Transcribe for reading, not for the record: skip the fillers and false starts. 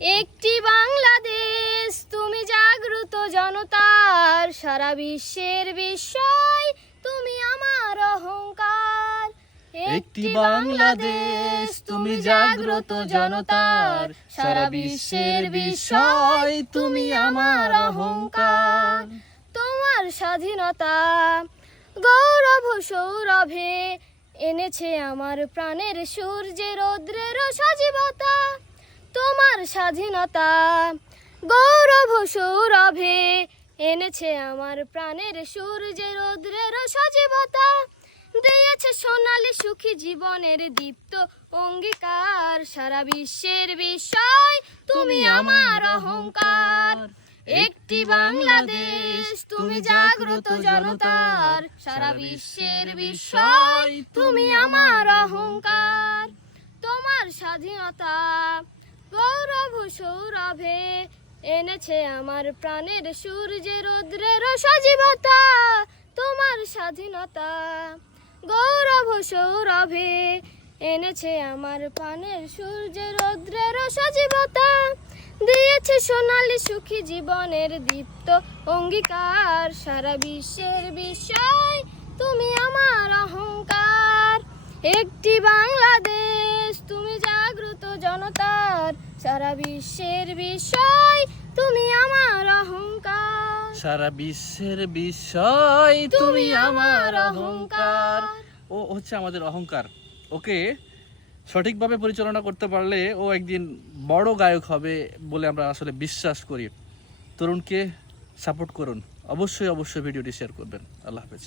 একটি বাংলাদেশ তুমি জাগ্রত জনতার, সারা বিশ্বের বিস্ময় তুমি আমার অহংকার। একটি বাংলাদেশ তুমি জাগ্রত জনতার, সারা বিশ্বের বিস্ময় তুমি আমার অহংকার। তোমার স্বাধীনতা গৌরব সৌরভে এনেছে আমার প্রাণের সূর্যের রৌদ্রের সজীবতা। তোমার স্বাধীনতা গৌরব সৌরভে এনেছে আমার প্রাণের সূর্যের রৌদ্রের সজীবতা। দিয়েছে সোনালী সুখী জীবনের দীপ্ত অঙ্গীকার, সারা বিশ্বের বিস্ময় তুমি আমার অহংকার। একটি বাংলাদেশ তুমি জাগ্রত জনতার, সারা বিশ্বের বিস্ময় তুমি আমার অহংকার। তোমার স্বাধীনতা গৌরব সৌরভে এনেছে আমার প্রাণের সূর্যের রৌদ্রের সজীবতা। তোমার স্বাধীনতা গৌরব সৌরভে এনেছে আমার প্রাণের সূর্যের রৌদ্রের সজীবতা। দিয়েছে সোনালী সুখী জীবনের দীপ্ত অঙ্গীকার, সারা বিশ্বের বিস্ময় তুমি আমার অহংকার। একটি বাংলাদেশ তুমি জাগ্রত জনতার, সারা বিশ্বের বিস্ময় তুমি আমার অহংকার। সারা বিশ্বের বিস্ময় তুমি আমার অহংকার। ও হচ্ছে আমাদের অহংকার। ওকে সঠিকভাবে পরিচালনা করতে পারলে ও একদিন বড় গায়ক হবে বলে আমরা আসলে বিশ্বাস করি। তরুণকে সাপোর্ট করুন, অবশ্যই ভিডিওটি শেয়ার করবেন। আল্লাহ হাফেজ।